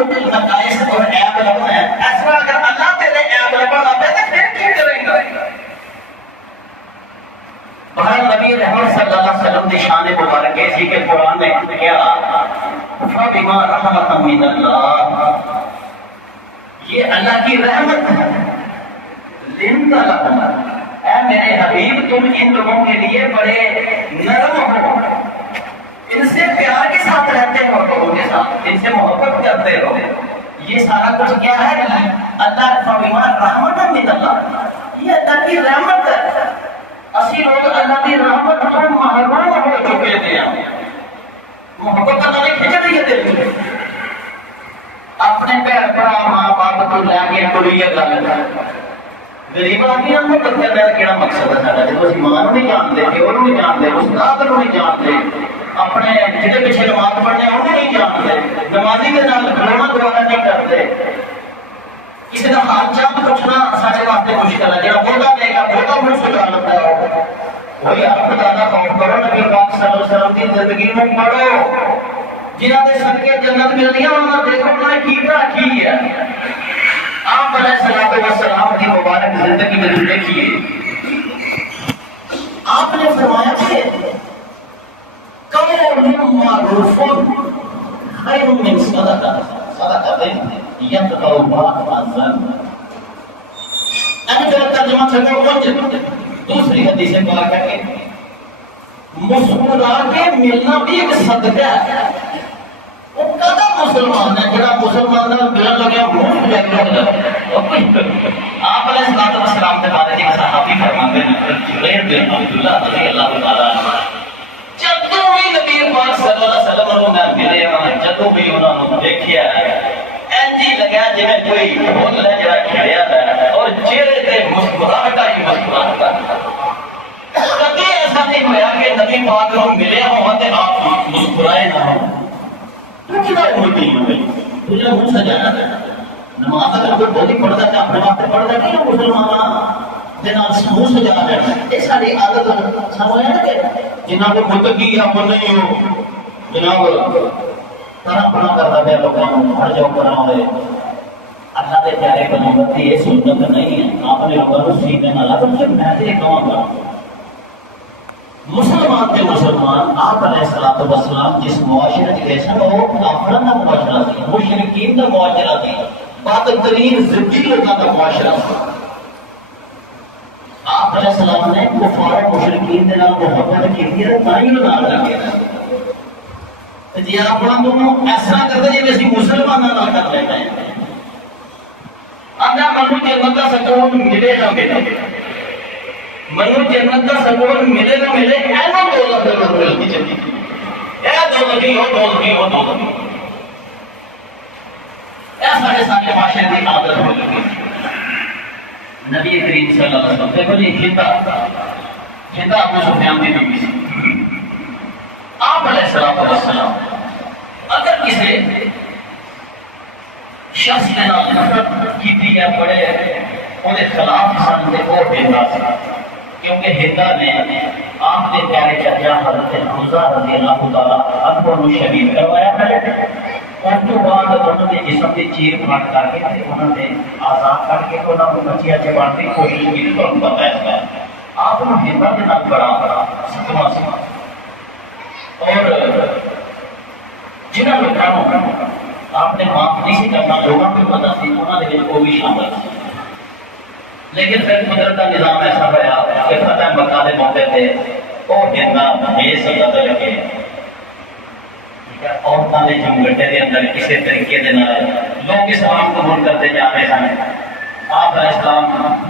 نقائص اور عیب لبنا ہے، اس طرح اگر اللہ تیرے عیب لبنا لگے تو پھر کیا کریں گے؟ بہرحال نبی رحمت صلی اللہ علیہ وسلم کی شان مبارک ایسی کہ قرآن نے کیا فَبِمَا رَحْمَةً مِّنَ اللَّهِ، یہ اللہ کی رحمت ہے، لِنْتَ لَهُمْ، اے میرے حبیب تم ان لوگوں کے لیے بڑے نرم ہو، ان سے پیار کے ساتھ رہتے ہو، لوگوں کے ساتھ ان سے محبت کرتے ہو، یہ سارا کچھ کیا ہے؟ اللہ فَبِمَا رَحْمَةً مِّنَ اللَّهِ، یہ اللہ کی رحمت ہے۔ اسی لوگ اللہ کی رحمت تو محروم ہو چکے تھے، محبت اللہ نے کھینچ رہی ہے دل میں، اپنے پیر پڑا ماں باپ کو لے کے کوئی گل غریب آدمی ہم کو کرنے کا کہڑا مقصد ہے سارا؟ جب اسی ماں نہیں جانتے، پیو نہیں جانتے، استاد نہیں جانتے، اپنے جہاں پیچھے نماز پڑھنے انہوں نہیں جانتے، نمازی کے نام کھڑونا دوبارہ نہیں کرتے، کسی کا حال چال پوچھنا سارے واسطے مشکل ہے، جہاں بوتا دے گا بوتا منہ سجا لیتا ہے، وہی آپ خدا کا خوف کرو، نبی پاک صلی اللہ علیہ وسلم کی زندگی میں پڑھو، جنہاں دے صدقے جنت ملنی ہے انہاں دیکھو انہوں نے کیتا کی ہے۔ آپ علیہ الصلوۃ والسلام کی مبارک زندگی میں دیکھیے، آپ نے فرمایا کہ قول معروف خیر من صدقہ، صدقہ یتبع بعض الظن، جو ترجمہ کرو وہ دوسری حدیث پاک ہے کہ مسکرا کے ملنا بھی ایک صدقہ ہے۔ وہ کدا مسلمان ہے جڑا مسلمان نال ملن لگا منہ لے کے آپ علیہ الصلوۃ والسلام کے بارے میں صحابی فرماتے ہیں جبیر بن عبداللہ رضی اللہ تعالی عنہ، جدوں بھی نبی پاک صلی اللہ علیہ وسلم نے ملے ہیں، جدوں بھی انہوں نے دیکھیا ہے، اینجی لگا جویں کوئی بھول ہے جڑا کھڑیا ہے اور چہرے تے مسکراہٹ ہی مسکراہٹ ہے۔ کبھی ایسا نہیں ہوا کہ نبی پاک کو ملے ہوں تے آپ مسکرائے نہ ہوں۔ کتنا ہوتی ہے تجھے منہ سجانا ہے، نماز اگر کوئی بولی پڑھتا ہے اپنے واسطے پڑھتا نہیں ہے، مسلمان جناب منہ سجا لینا یہ ساری عادت سانو ہے نا کہ جناب کو متقی ہے وہ نہیں ہو جناب طرح بنا کرتا ہے لوگوں کو ہر جگہ بنا ہوئے اللہ کے پیارے بنیادی یہ سنت نہیں ہے۔ آپ نے لوگوں کو سیدھے نہ لگا کہ میں تو یہ کہوں گا مسلمان کے مسلمان آپ علیہ الصلوۃ والسلام جس معاشرے کے سن وہ کافروں کا معاشرہ تھی، مشرکین کا معاشرہ تھی، بدترین ضدی لوگوں کا معاشرہ تھا۔ آپ علیہ السلام نے کفار و مشرکین کے نال محبت کی ہے تائی نال لگے جی آپ دونوں ایسا کرتے جی اسی مسلمانوں نال کر لیتے ہیں اللہ منو جنت کا سکون ملے نہ ملے، منو جنت کا سکون ملے نہ ملے، ایسا دولت ضرور ملتی چلی یہ دولت ہی ہو دولت ہی ہو دولت ہی ایسا سارے معاشرے کی عادت ہو چکی۔ نبی کریم صلی اللہ علیہ وسلم دیکھو جی ہندا ابو سفیان کی بیوی سی، آپ علیہ السلام اگر کسی شخص کے نام نفرت کی ہے بڑے انہیں خلاف سن سے وہ ہندا سی، کیونکہ ہندا نے آپ کے پیارے چچا حضرت حمزہ رضی اللہ تعالیٰ عنہ کو شہید کروایا ہے۔ اس تو بعد انہوں نے جسم کی چیر پھاٹ کر کے انہوں نے آزاد کر کے انہوں نے بچیاں چبانے کی کوشش کی تو ان پتہ ہے آپ نے ہندا کے نام بڑا صدمہ سی اور جنہوں نے آپ نے معاف نہیں سی کرنا لوگوں کو پتا سی انہوں نے کو بھی شامل سی، لیکن پھر قدرت کا نظام ایسا ہوا کہ فتح مکہ کے موقع پہ وہ ہندا بے سزا لگے عورتوں کے جمگٹے کے اندر کسی طریقے کے لوگ اسلام قبول کرتے جا رہے ہیں۔ آپ کا اسلام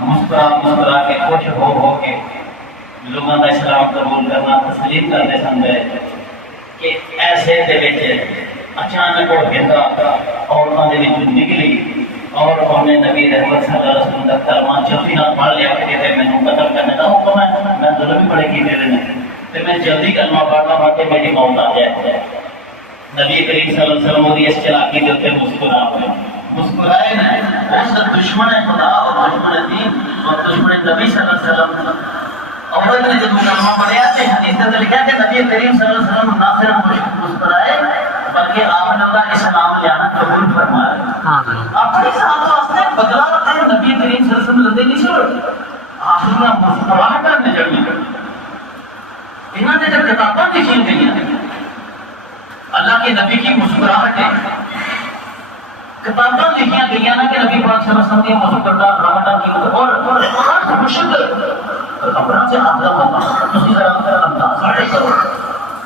مسکرا کے خوش ہو کے لوگوں کا اسلام قبول کرنا تسلیم کرتے سن گئے کہ ایسے اچانک وہ ہندا عورتوں کے نکلی اور انہیں نبی رحمت صلی اللہ علیہ وسلم کا کلمہ جلدی نہ پڑھ لیا کہ مینوں قتل کرنے کا حکم ہے، میں ظلم بھی بڑے کیتے رہے تو میں جلدی کلمہ پڑھنا پڑھ کے میری موت آ جائے۔ نبی کریم صلی اللہ علیہ وسلم اس چلاکی کے اوپر مسکرائے نا اس دشمن خدا اور دشمن دین اور دشمن نبی صلی اللہ علیہ وسلم عورت نے جب کلمہ پڑھا تو حدیث میں لکھا کہ نبی کریم صلی اللہ علیہ وسلم نہ صرف مسکرائے بلکہ آپ نے اسلام لینا قبول فرمایا اپنی ذات واسطے بدلا تے نبی کریم صلی اللہ علیہ وسلم لدے نہیں سر آخریاں مسکراہٹاں نے جڑی انہاں نے جب کتاباں لکھی گئی اللہ کے نبی کی مسکراہٹیں کتاباں لکھیاں گئی نا کہ نبی پاک صلی اللہ علیہ وسلم کی مسکراہٹاں کی اور خوشد خبروں سے آدھا ہوگا اسی طرح اندازہ کرو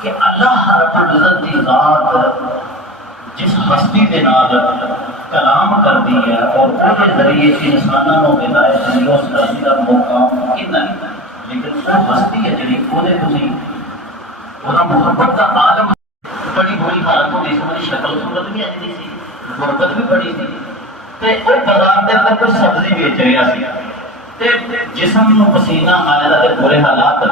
کہ اللہ رب العزت کی ذات جس ہستی کے نال کلام کر دی ہے اور وہ کے ذریعے انسانوں کو ہدایت دی اس کا موقع کتنا لیکن وہ ہستی ہے جڑی وہ تسی وہ محبت کا عالم بڑی بری حالت ہوتی سی شکل صورت بھی ایسی سی غربت بھی بڑی سی تے وہ بازار کے اندر کوئی سبزی بیچ رہا سی تے جسم نو پسینہ آنے دا تے برے حالات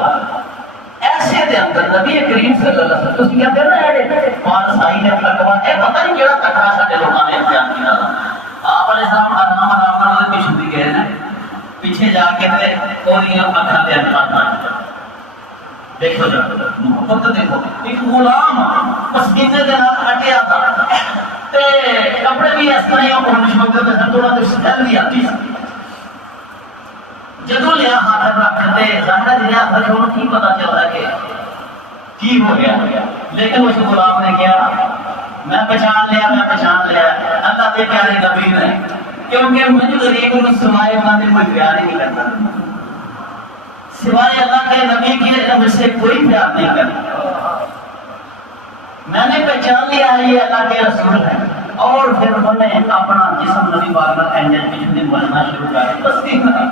ایسے دے اندر نبی کریم صلی اللہ علیہ وسلم تسی کہتے نا اے پانسائی نے کٹوا اے پتہ نہیں کیڑا کٹا ساڈے لوکاں نے اختیار کیتا آپ علیہ السلام آرام نال پیش ہوندی گئے نے پیچھے جا کے تے اودیاں اکھاں تے ہاتھ دیکھو جا محبت دیکھو ایک غلام پسینے دے نال ہٹیا تھا تے کپڑے بھی اس طرح اون شوکر تے تھوڑا تے سٹل بھی آتی سی جدو لیا ہاتھ رکھتے ظاہر جہاں اندر انہوں کی پتا چلتا کہ کی ہو گیا لیکن اس غلام نے کیا میں پہچان لیا اللہ کے پیارے نبی نے کیونکہ مجھے غریب کو سوائے انہوں نے کوئی پیار نہیں کرتا سوائے اللہ کے نبی کی مجھ سے کوئی پیار نہیں کرتا میں نے پہچان لیا ہے یہ اللہ کے رسول ہے اور پھر انہوں نے اپنا جسم نبی بارنا اینجل کی جنہیں بولنا شروع کر تصدیق نہ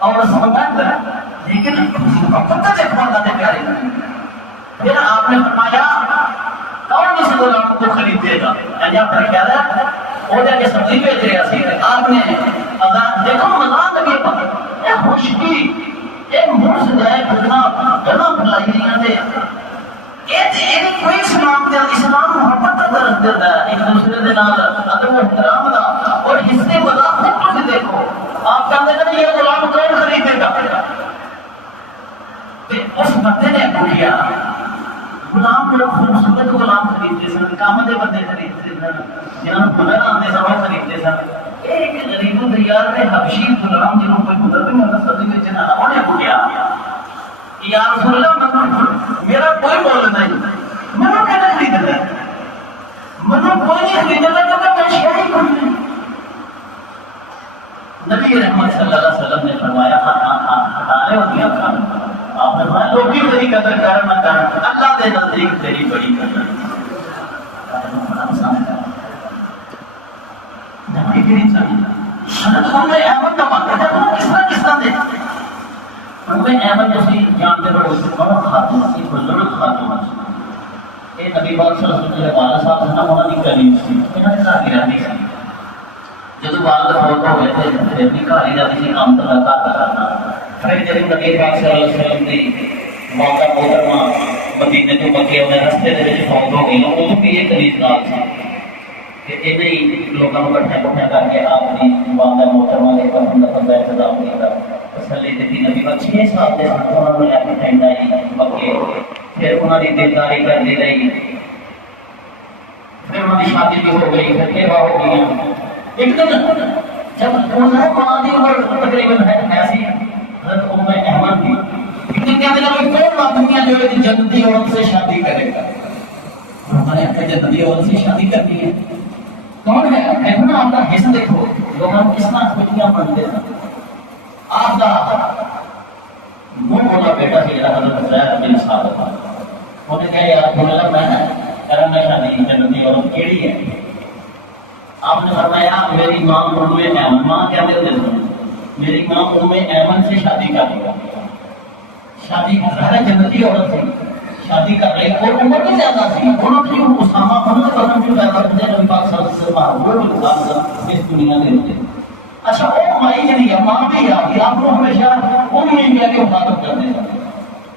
اور سمجھا لیکن پتہ دیکھو اللہ کے پیارے پھر آپ نے فرمایا کون اس غلام کو خریدے گا یعنی آپ نے کیا ہے وہ جا کے سبزی بیچ رہا سی آپ نے دیکھو مزاق نبی پر یہ خشکی یہ منہ سے جائے گھٹنا گلا بھلائی نہیں آتے یہ کوئی اسلام دے اسلام محبت کا درس دیتا ہے ایک دوسرے دے نال ادب و احترام دا اور حصے مذاق خود سے دیکھو آپ کہتے ہیں یہ غلام کون خریدے گا اس بندے نے پوچھا غلام بڑا خوبصورت غلام خریدتے سن کام دے بندے خریدتے سن جنہوں نے ہنر آتے سن وہ خریدتے سن ایک غریب دیار نے حبشی غلام جنہوں کوئی ہنر بھی نہیں سبزی بیچنا انہوں نے پوچھا یا رسول اللہ میرا کوئی مول نہیں منو کہنا خریدنا منو کوئی نہیں خریدنا کیونکہ میں شہری کوئی نہیں نبی رحمت صلی اللہ علیہ وسلم نے فرمایا ہٹانے ہوتی ہیں کھانا آپ نے فرمایا لوگ بھی تیری قدر کر نہ کر اللہ کے نزدیک تیری بڑی قدر نبی کریم صلی اللہ علیہ احمد کا واقعہ ہے کس طرح دے احمد جیسی جانتے بڑے خاتون سی بزرگ خاتون سی یہ نبی پاک صلی اللہ علیہ وسلم کے والد صاحب سے نہ ہونا نہیں کرنی سی انہوں نے کہا کہ رہنی سی جب والد فوت ہو گئے تھے پھر بھی گھر ہی جاتی سی کام کرنا پھر جب نبی پاک صلی اللہ علیہ وسلم کی ماتا محترمہ مدینے تو مکے انہیں رستے دے وچ فوت ہو گئی وہ بھی ایک ریت نال سی کہ انہیں لوگوں کو اکٹھا کر کے آپ نے ماتا محترمہ کے کفن دفن کا انتظام کیا تسلی دیتی نبی پاک 6 سال دے سن انہوں نے لے کے ٹھنڈ آئی مکے پھر انہوں نے دلداری کر دی رہی پھر انہوں نے شادی بھی ہو گئی پھر بیوہ ہو گئی ایک دن جب انہوں ماں دی عمر تقریباً ایسی حضرت ام احمد تھی ایک دن کہنے لگا کون آدمی جو ہے جنتی عورت سے شادی کرے گا انہوں نے اپنے جنتی عورت سے شادی کرنی ہے کون ہے احمد آپ کا حصہ دیکھو لوگوں کس طرح خوشیاں بنتے ہیں آپ کا منہ بولا بیٹا سی حضرت زید بن ثابت انہوں نے کہا یا رسول اللہ میں کرنا شادی جنتی عورت کیڑی ہے آپ نے فرمایا میری ماں ام ایمن ماں کیا دیتے تھے میری ماں ام ایمن سے شادی کر لیا شادی ظاہر جنتی عورت تھی شادی کر رہی اور عمر بھی زیادہ تھی انہوں نے اسامہ انہوں نے کرنا بھی پیدا کرتے نبی پاک صلی اللہ علیہ وسلم وہ بھی اس دنیا میں ہوتے اچھا وہ مائی جنی ہے ماں بھی آتی آپ کو ہمیشہ ام انڈیا کے مخاطب کرتے ہیں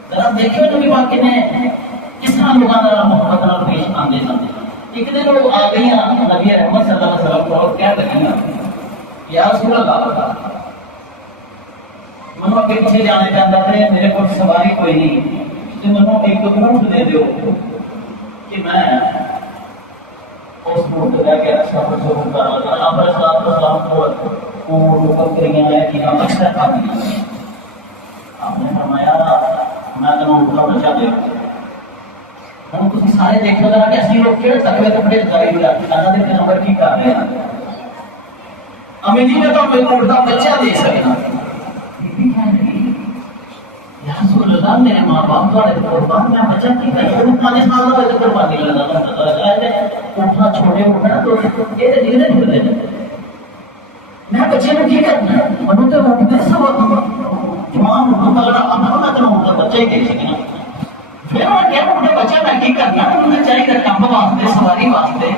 ذرا دیکھیں نبی پاک نے کس طرح لوگوں کا محبت نال پیش آندے جاندے ایک دن وہ آ گئی نبی رحمت صلی اللہ علیہ وسلم کو اور کیا لگی یا رسول اللہ منو پیچھے جانے چاہتا تھے میرے کو سواری کوئی نہیں تو منو ایک اونٹ دے دیو کہ میں اس چھوڑ کے لے کے سفر شروع کر لگا آپ السلام کو بکریاں ہے کہ ہم اکثر کھاتی ہیں. آپ نے فرمایا میں تمہیں اٹھا بچا دے ہوں تم سارے دیکھو گا کہ اسی لوگ کہڑے تکڑے کپڑے ظاہر ہوئے اللہ کے پیغمبر کی کر رہے ہیں امی جی نے تو میرے کو اٹھا بچہ دے سکنا یا رسول اللہ میرے ماں باپ تھوڑے قربان میں بچہ کی کہیں وہ 5 سال کا قربانی لگا تھا اٹھنا چھوڑے اٹھنا تو یہ دھیرے دھیرے میں بچے کو کی کرنا ہے منو تو اٹھنے سب جوان اٹھا لگا اب میں تو اٹھا بچہ ہی دے سکنا پھر میں کیا اٹھے بچہ میں کی کرنا انہیں چاہیے کام واسطے سواری واسطے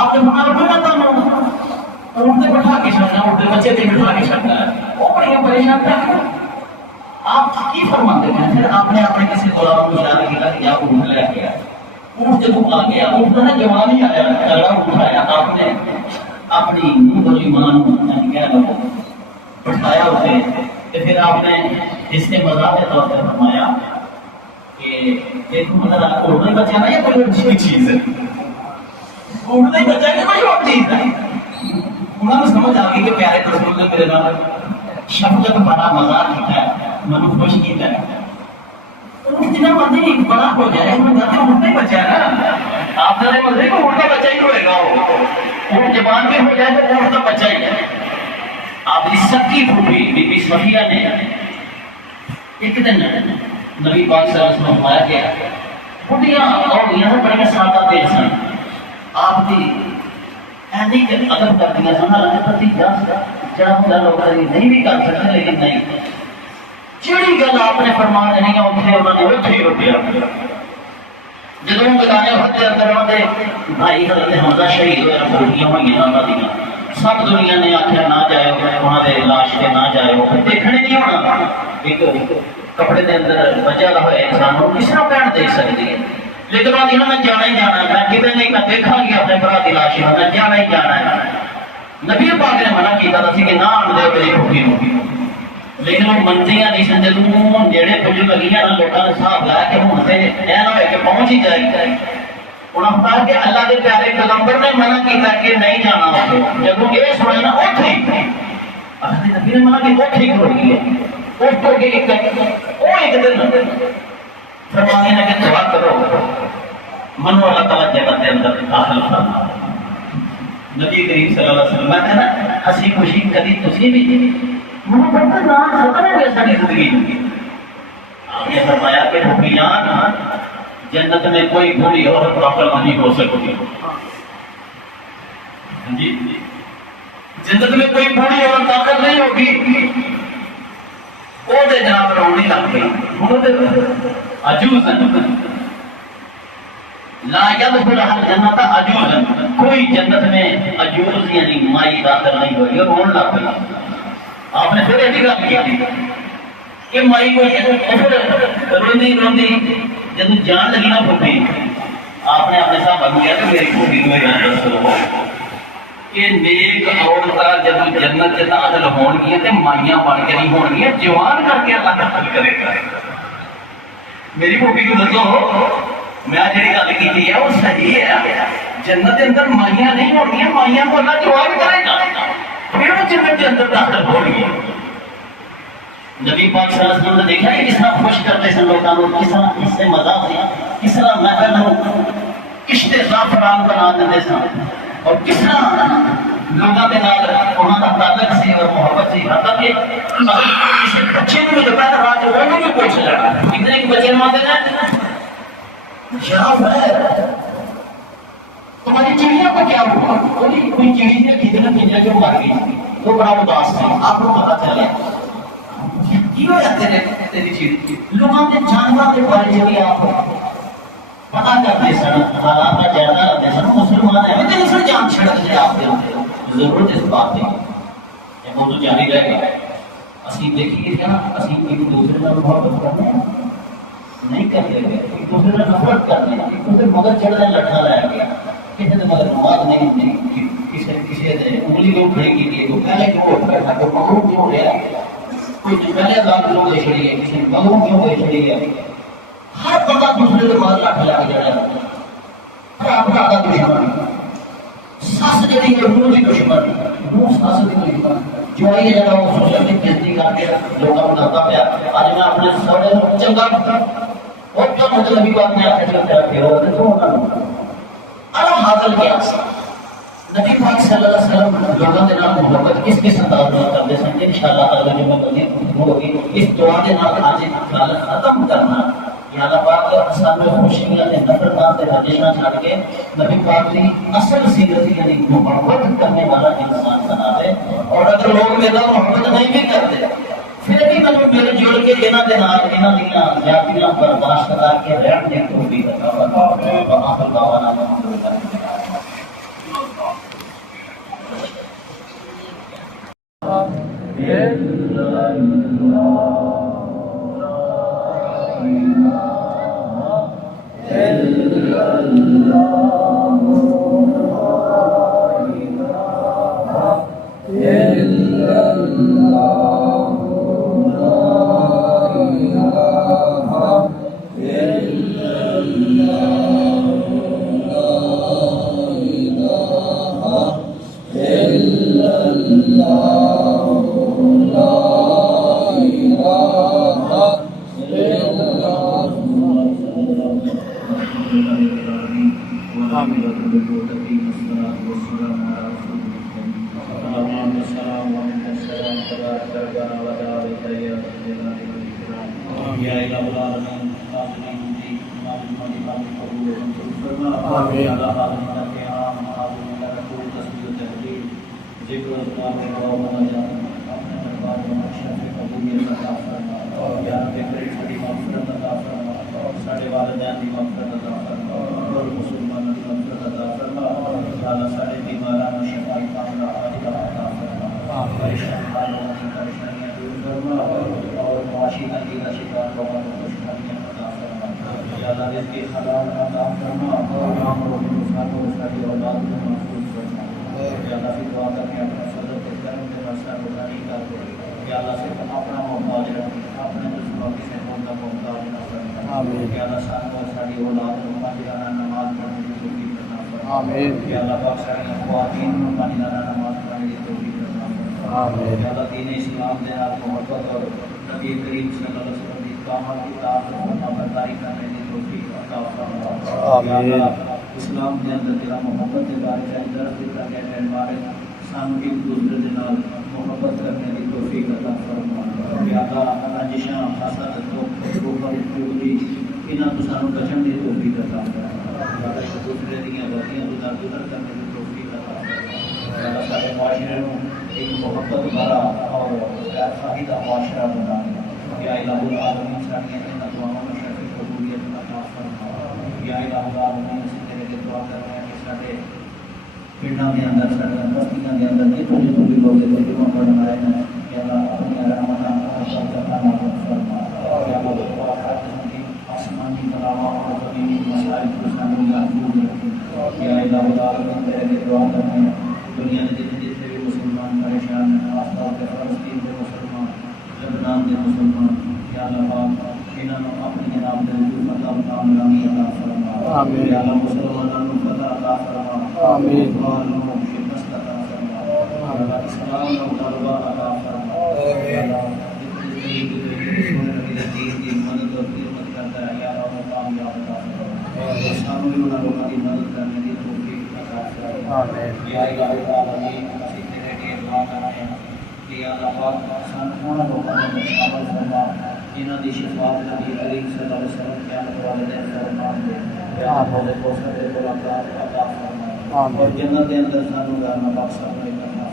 آپ نے بنا رکھنا تھا اٹھتے بٹھا کے چڑھنا اٹھتے بچے بھی بٹھا کے چڑھنا ہے وہ بڑی پریشان کر آپ کی فرماتے ہیں پھر آپ نے اپنے کسی غلام کو اشارہ کیا کہ آپ اٹھ لے گیا اٹھ جب آ گیا اٹھنا ہے جوان ہی آیا تگڑا اٹھایا آپ نے اپنی بڑی ماں کیا بٹھایا اسے پھر آپ نے اس نے مزاح کے طور پر فرمایا کہ دیکھو مطلب اڑنے بچہ نا یہ کوئی اچھی چیز ہے اڑنے بچہ کی کوئی اور چیز ہے انہوں نے سمجھ آ گئی کہ پیارے رسول نے میرے نام شفقت بڑا مزاق کیا ہے منو خوش کیا ہے جتنا مرضی بڑا ہو جائے اڑنے بچہ ہے نا آپ نے مرضی کو اڑتا بچہ ہی ہوئے گا وہ جبان بھی ہو جائے تو اڑتا بچہ ہی ہے آپ اس سب کی پھوپھی بی بی صفیہ نے ایک دن نبی پاک صلی اللہ علیہ وسلم فرمایا کہ بڑھیاں اور یہاں بڑے سادہ دل سن آپ دی ایسی کہ ادب کر دیا سنا لگے پتی جا لوگ نہیں بھی کر سکتے لیکن نہیں جڑی گل آپ نے فرما دینی ہے اتنے انہوں نے اتنے ہی روپیہ جدوں بتانے ہوتے اندر انہوں بھائی حضرت حمزہ شہید ہوئے بوٹیاں ہوئی ہیں انہوں دیا سب دنیا نے آخیا نہ جائے وہاں دے لاش کے نہ جائے دیکھنے نہیں ہونا ایک کپڑے دے اندر بچا ہوا انسان کو کس طرح پہن دیکھ سکتی ہے لیکن وہ میں جانا ہی جانا ہے میں کتنے نہیں میں دیکھا گیا اپنے برا کی لاش میں جانا ہی جانا ہے نبی پاک نے منع کیا تھا کہ نہ آن دے میری پھوپھی ہوگی لیکن وہ منتیاں نہیں سن جدوں جہے کچھ لگیاں نا لوگوں نے حساب لایا کہ ہوں سے یہ نہ ہوئے کہ پہنچ ہی جائے انہوں نے کہا کہ اللہ کے پیارے پیغمبر نے منع کیا کہ نہیں جانا جب یہ سنے نا اوتھے اللہ کے نبی نے منع کہ وہ ٹھیک ہو گئی ہے اس کو ایک دن فرمانے لگے دعا کرو منو اللہ تعالیٰ جگت کے اندر داخل کرنا نبی کریم صلی اللہ علیہ وسلم میں کہنا ہنسی خوشی کبھی تسی بھی منو پڑھتا نام ختم ہو گیا ساری زندگی آپ نے فرمایا کہ بھوپیان جنت میں کوئی بری عورت داخل نہیں ہو سکتی جی جنت میں کوئی بری عورت داخل نہیں ہوگی وہ دے جناب روڑی لگ گئی عجوز لا يدخل الجنت عجوز کوئی جنت میں عجوز یعنی مائی داخل نہیں ہوئی اور رون لگ گئی آپ نے پھر ایسی گل کی کہ مائی کو روندی روندی جب جان لگی نا پھوپھی آپ نے اپنے صاحب کیا کہ میری پھوپھی کو دسو کہ نیک عورتاں جب جنت سے داخل ہون گیا تو مائیاں بن کے نہیں ہون گیا جوان کر کے اللہ داخل کرے گا میری پھوپھی کو دسو میں جی گل کی ہے وہ صحیح ہے جنت کے اندر مائیاں نہیں ہون گیا مائیاں کو اللہ جوان کرے گا پھر وہ جنت کے اندر داخل ہو گیا نبی پاک صلی اللہ علیہ وسلم نے دیکھا کہ کس طرح خوش کرتے سن لوگوں کو کس طرح اس سے مزہ سے کس طرح محل کشتے زعفران بنا دیتے سن اور کس طرح لوگوں کے نال انہوں کا تعلق سی اور محبت سی حتیٰ کہ کسی بچے کو جو پیدا رہا جو انہوں بھی پوچھ لینا اتنے ایک بچے نے آتے ہیں یا خیر تمہاری چڑیاں کو کیا ہوا کوئی چڑی نے کتنے پنجرے جو مر گئی وہ بڑا اداس تھا آپ کو پتا چلے کی ہو جاتے ہیں تیری چیز لوگوں کے جانور کے بارے میں آپ پتا کرتے سن حالات کا جائزہ رکھتے سن مسلمان ہیں تو اس جان چھڑک جائے آپ ضرورت اس بات کی یہ موضوع جاری رہے گا اسی دیکھیے کیا اسی ایک دوسرے کا محبت کرتے ہیں نہیں کرتے گئے ایک دوسرے کا نفرت کرتے ہیں ایک دوسرے مگر چڑھ رہے لٹھا لایا گیا کسی نے مگر نماز نہیں کسی نے انگلی کو کھڑی کی تھی وہ پہلے کیوں اٹھ رہا تھا مغروب کیوں ہو گیا کوئی پہلے ذات لوگ دے چڑی گئے کسی نے مغروب کیوں دے چڑی گیا ہر بندہ دوسرے کے مگر لٹھ لا کے جڑا ہر اپنا آدھا دشمن یہودی دشمن موسیٰ سے دشمن جو یہ جگہ وہ سوشل کی کہتی کر کے لوگوں کو کرتا پیا آج میں اپنے سوڑے چنگا اور کیا مطلبی بات میں آخر کرتا پھر ہو تو ہونا ارہ حاضر کیا نبی پاک صلی اللہ علیہ وسلم لوگوں کے نام محبت کس کس انداز میں کرتے سن انشاءاللہ اگر جو میں مزید ہوگی اس دعا کے نام آج خیال ختم کرنا یا اللہ پاک انسان میں خوشیاں نے نفرتات سے رجشنا چھاڑ کے نبی پاک کی اصل سیرت یعنی محبت کرنے والا انسان بنا دے اور اگر لوگ میرا محبت نہیں بھی کرتے پھر بھی میں میرے جوڑ کے لینا دینا لینا دینا زیادتیاں برداشت کر کے رہن دے تو بھی کرتا آخر دعوانا اسلام کے اندر تیرا محبت کے بارے میں درد دیتا ہے ہمارے سامنے ایک دوسرے کے نال محبت کرنے کی توفیق عطا فرما یا اللہ رنجشاں حسد تو اوپر چغلی انہاں تو سانو بچن دی توفیق عطا فرما یا دوسرے دی غلطیاں تو درگزر کرنے کی توفیق عطا فرما یا اللہ سارے معاشرے کو ایک محبت بھرا اور فائدہ معاشرہ بنا یا الہ العالمین ساری ان دعاؤں میں شرف قبولیت عطا فرما یا الہ العالمین دعا کر رہے ہیں کہ سارے پنڈاں کے اندر سارے بستیاں کے اندر جتنے بھی لوگ تقریباً پڑھ رہے ہیں کہ اللہ اپنی رحمت عطا فرما یا اللہ ہر قسم کی آسمانی تلاوت اور زمینی مسائل کو سامنے محفوظ رکھیں یا الہ العالمین تیرے دعا کر رہے ہیں دنیا میں جتنے بھی مسلمان پریشان ہیں خاص طور پہ فلسطین کے مسلمان لبنان کے مسلمان یا اللہ پاک انہاں نوں اپنی جناب دے فتح کامیابی عطا فرما آمین یا اللہ مسلمانوں کو فتح عطا فرما آمین مسلمانوں کو شکست عطا فرما یا اللہ اسلام کو غلبہ عطا فرما یا اللہ دین کی مدد اور خدمت کرتا ہے یا اللہ کامیاب عطا فرما اسلامی لوگوں کی مدد کرنے کی توفیق عطا فرما آمین یا الہ العالمین اسی تیرے لیے دعا کر رہے ہیں کہ یا اللہ پاک سانوں لوگوں میں شامل فرما جنہاں دی شفاعت نبی کریم صلی اللہ علیہ وسلم قیامت والے دن فرمان دے یا حوض کوثر کے ملاقات عطا فرما اور جنت کے اندر سانوں گھر پاک صاحب نے عطا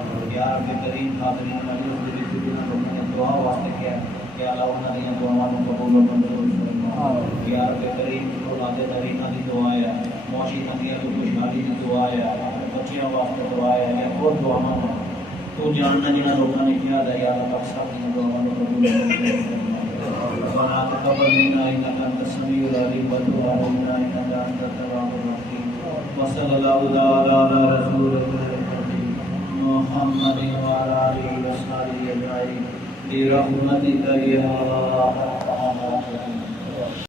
فرما یا رب کریم حاضرین مجلس دے وچ جنہاں لوگوں نے دعا واسطے کیا کہ اللہ انہاں دی دعاواں نوں قبول و منظور فرما یا رب کریم اولاد درینا دی دعا ہے معاشی تنگیاں تو خوشحالی دی دعا ہے بچیاں واسطے دعا ہے یا اور دعاواں تو جاننا جنہاں لوگوں نے کیا ہے یا اللہ پاک صاحب دی دعاواں نوں قبول و منظور فرما ربنا تقبل منا انك انت السميع العليم وتب علينا انك انت التواب الرحيم وصلى الله تعالى على رسوله محمد وعلى اله وصحبه اجمعين برحمتك يا ارحم الراحمين